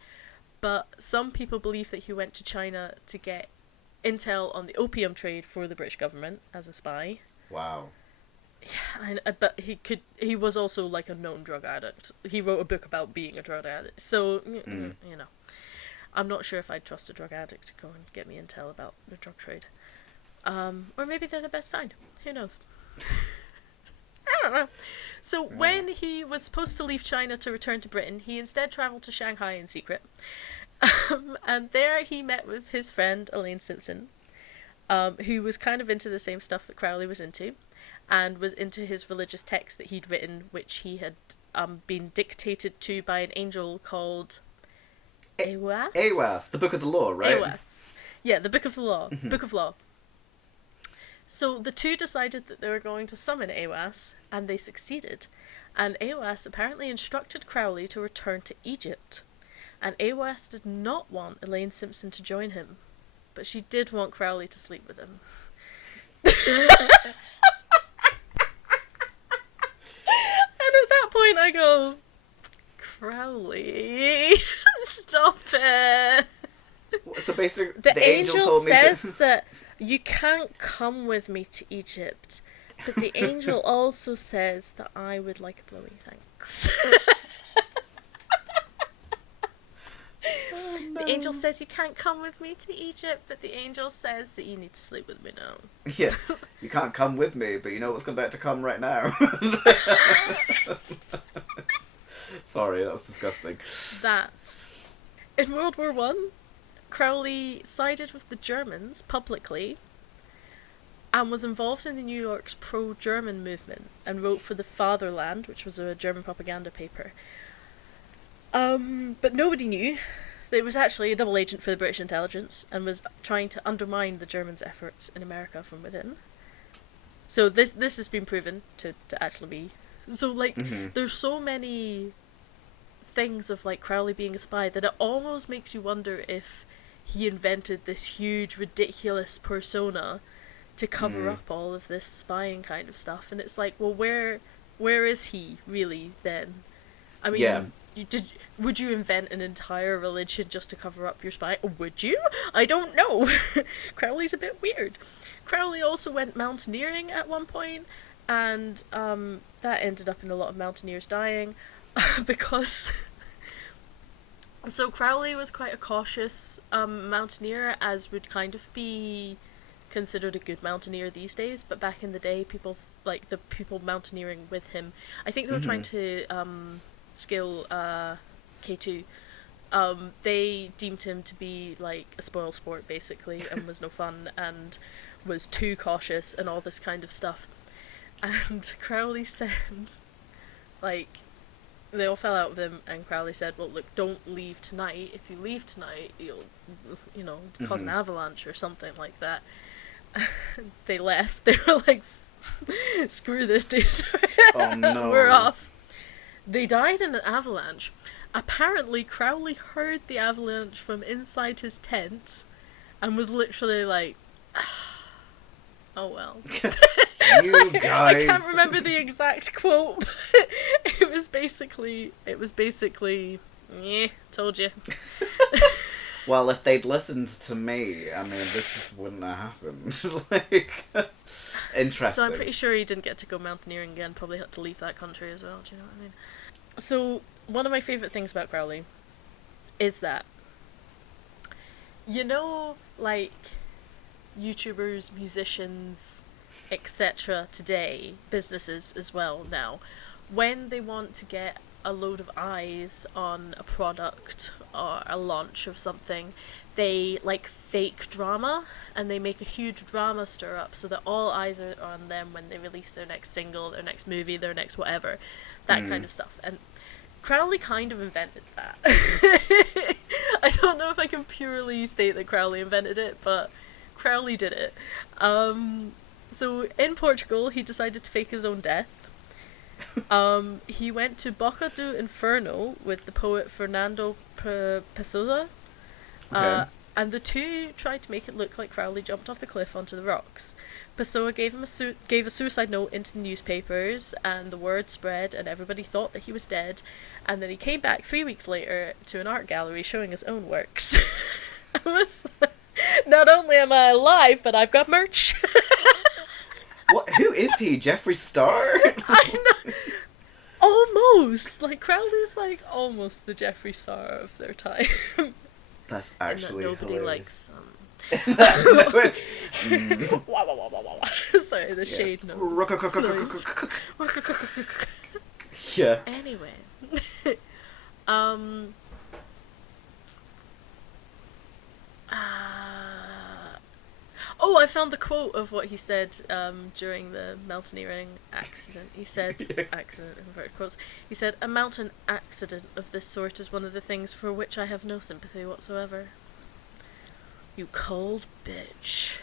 but some people believe that he went to China to get intel on the opium trade for the British government as a spy. Wow. Yeah, but he was also like a known drug addict. He wrote a book about being a drug addict, so, you know. I'm not sure if I'd trust a drug addict to go and get me intel about the drug trade. Or maybe they're the best kind. Who knows? I don't know. So when he was supposed to leave China to return to Britain, he instead travelled to Shanghai in secret. And there he met with his friend Elaine Simpson, who was kind of into the same stuff that Crowley was into, and was into his religious text that he'd written, which he had been dictated to by an angel called... Aiwass? Aiwass, the Book of the Law, right? Aiwass. Yeah, the Book of the Law. Book of Law. So the two decided that they were going to summon Aiwass, and they succeeded. And Aiwass apparently instructed Crowley to return to Egypt. And Aiwass did not want Elaine Simpson to join him, but she did want Crowley to sleep with him. And at that point I go... Crowley, stop it. So basically, The angel told me says that you can't come with me to Egypt, but the angel also says that I would like a blowy thanks. Oh, no. The angel says you can't come with me to Egypt, but the angel says that you need to sleep with me now. Yeah, you can't come with me, but you know what's about to come right now. Sorry, that was disgusting. That. In World War I, Crowley sided with the Germans publicly and was involved in the New York's pro-German movement and wrote for The Fatherland, which was a German propaganda paper. But nobody knew that it was actually a double agent for the British intelligence and was trying to undermine the Germans' efforts in America from within. So this has been proven to actually be. So, like, there's so many things of, like, Crowley being a spy that it almost makes you wonder if he invented this huge, ridiculous persona to cover up all of this spying kind of stuff. And it's like, well, where is he, really, then? I mean, would you invent an entire religion just to cover up your spy? Would you? I don't know. Crowley's a bit weird. Crowley also went mountaineering at one point, and that ended up in a lot of mountaineers dying, because... So Crowley was quite a cautious mountaineer, as would kind of be considered a good mountaineer these days, but back in the day, people, like, the people mountaineering with him, I think they were trying to scale K2. They deemed him to be, like, a spoil sport, basically, and was no fun, and was too cautious, and all this kind of stuff. And Crowley said, like, they all fell out with him, and Crowley said, well, look, don't leave tonight. If you leave tonight, you'll, cause an avalanche or something like that. They left. They were like, screw this dude. Oh, no. We're off. They died in an avalanche. Apparently, Crowley heard the avalanche from inside his tent and was literally like, oh well. You guys. I can't remember the exact quote, but it was basically, yeah, told you. Well, if they'd listened to me, I mean, this just wouldn't have happened. Like, interesting. So I'm pretty sure he didn't get to go mountaineering again, probably had to leave that country as well, do you know what I mean? So, one of my favourite things about Crowley is that, like, YouTubers, musicians, etc. today, businesses as well now, when they want to get a load of eyes on a product or a launch of something, they like fake drama, and they make a huge drama stir up so that all eyes are on them when they release their next single, their next movie, their next whatever, that kind of stuff. And Crowley kind of invented that. I don't know if I can purely state that Crowley invented it, but Crowley did it. So in Portugal, he decided to fake his own death. He went to Boca do Inferno with the poet Fernando Pessoa, and the two tried to make it look like Crowley jumped off the cliff onto the rocks. Pessoa gave a suicide note into the newspapers, and the word spread, and everybody thought that he was dead. And then he came back 3 weeks later to an art gallery showing his own works. I was like, not only am I alive, but I've got merch. What? Who is he? Jeffree Star? I know. Almost. Like, Crowley's like almost the Jeffree Star of their time. That's actually and that nobody hilarious. likes. Sorry, the shade note. Yeah. Anyway. Oh, I found the quote of what he said during the mountaineering accident. He said, accident in inverted quotes, he said, "A mountain accident of this sort is one of the things for which I have no sympathy whatsoever." You cold bitch.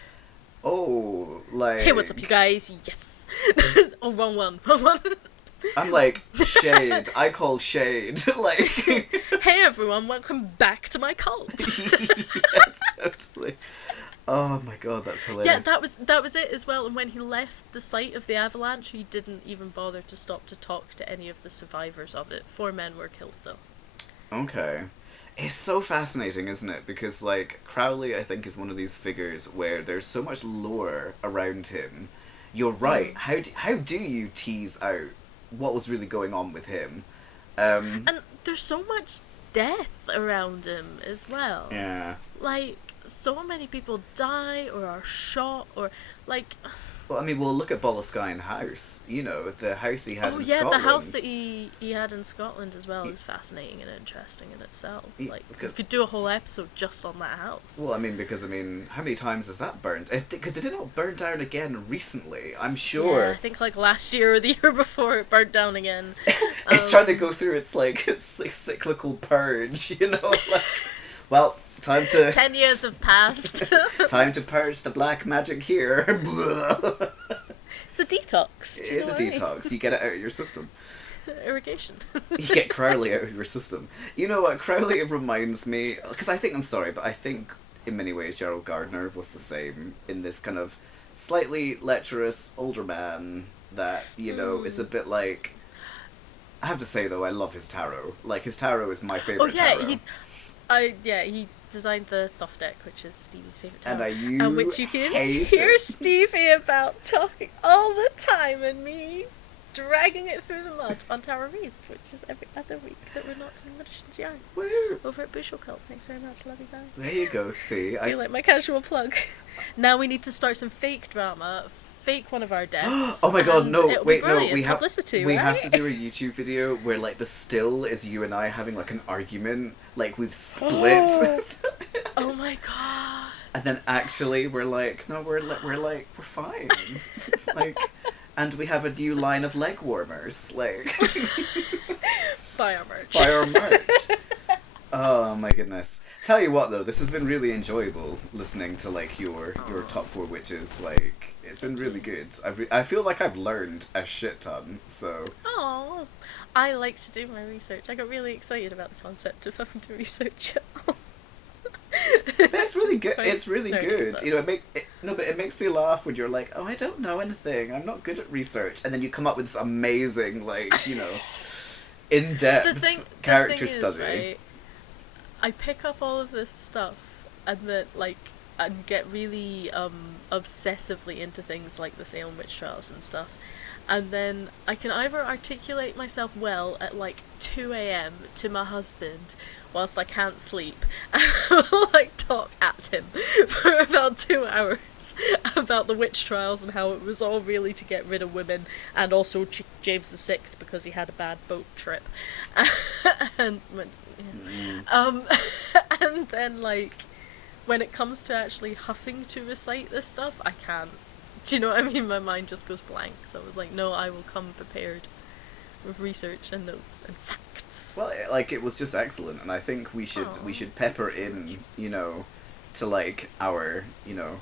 Oh, like... Hey, what's up, you guys? Yes! Oh, wrong one. I'm like, shade. I call shade. Like... Hey, everyone, welcome back to my cult. Yeah, totally. Oh my god, that's hilarious. Yeah, that was it as well. And when he left the site of the avalanche, he didn't even bother to stop to talk to any of the survivors of it. 4 men were killed, though. Okay. It's so fascinating, isn't it? Because, like, Crowley, I think, is one of these figures where there's so much lore around him. You're right. How do you tease out what was really going on with him? And there's so much death around him as well. Yeah. Like, so many people die or are shot or, like... Well, I mean, we'll look at Boleskine House. You know, the house he had in Scotland. Oh, yeah, the house that he had in Scotland as well is fascinating and interesting in itself. Like, we could do a whole episode just on that house. Well, I mean, because, how many times has that burnt? Because it did not burn down again recently, I'm sure. Yeah, I think, like, last year or the year before it burnt down again. It's trying to go through its like cyclical purge, you know. Like, well, time to 10 years have passed. time to purge the black magic here. It's a detox. It is a detox. You get it out of your system. Irrigation. You get Crowley out of your system. You know what? Crowley reminds me, because I think in many ways Gerald Gardner was the same in this kind of slightly lecherous older man that, you know, is a bit like, I have to say though, I love his tarot. Like, his tarot is my favourite tarot. He designed the Thoth deck, which is Stevie's favourite tarot. And which you can hate hear it. Stevie about talking all the time and me dragging it through the mud on Tarot Reads, which is every other week that we're not doing Widdershins Yarn. Woo. Over at Bush Occult. Thanks very much, love you guys. There you go, see. Do you like my casual plug? Now we need to start some fake drama, fake one of our deaths. Oh my god, and no, it'll wait, be no, brilliant we have publicity, we right? have to do a YouTube video where like the still is you and I having like an argument, like we've split. Oh my god. And then actually we're like, no, we're fine. Like, and we have a new line of leg warmers, like Buy our merch. buy our merch. Oh my goodness. Tell you what though, this has been really enjoyable listening to like your top 4 witches. Like, it's been really good. I feel like I've learned a shit ton. So Oh, I like to do my research. I got really excited about the concept of having to research it all. but it's really good. quite It's really nerdy, good. but- You know, but it makes me laugh when you're like, oh, I don't know anything. I'm not good at research, and then you come up with this amazing, like, you know, in-depth character is, study. right, I pick up all of this stuff and then and get really obsessively into things like the Salem witch trials and stuff, and then I can either articulate myself well at like 2 a.m. to my husband whilst I can't sleep, and I'll like talk at him for about 2 hours about the witch trials and how it was all really to get rid of women, and also James VI because he had a bad boat trip, and and then like when it comes to actually huffing to recite this stuff, I can't. Do you know what I mean? My mind just goes blank. So I was like, no, I will come prepared with research and notes and facts. Well, like, it was just excellent, and I think we should pepper in, you know, to like our, you know,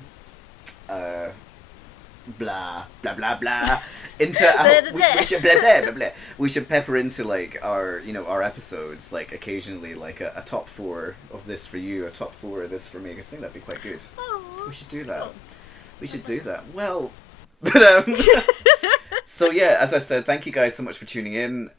blah blah blah blah into we should blah blah blah blah. We should pepper into like our, you know, our episodes, like occasionally like a top 4 of this for you, a top 4 of this for me. 'Cause I think that'd be quite good. Aww. We should do that. Oh. We should do that. Well, but so yeah, as I said, thank you guys so much for tuning in.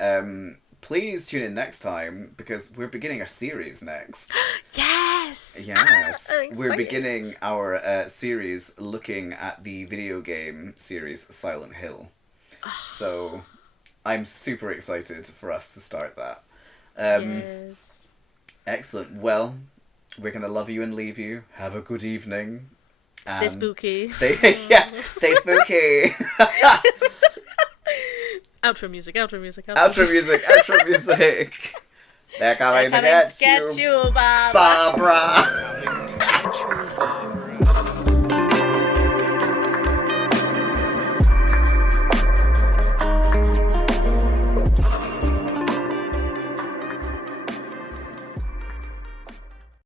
Please tune in next time because we're beginning a series next. Yes! Yes, I'm we're excited. beginning our series looking at the video game series Silent Hill. So I'm super excited for us to start that. Yes. Excellent. Well, we're going to love you and leave you. Have a good evening. Stay spooky. Stay spooky. Outro music. Outro music. They're coming to get you, Barbara. Barbara.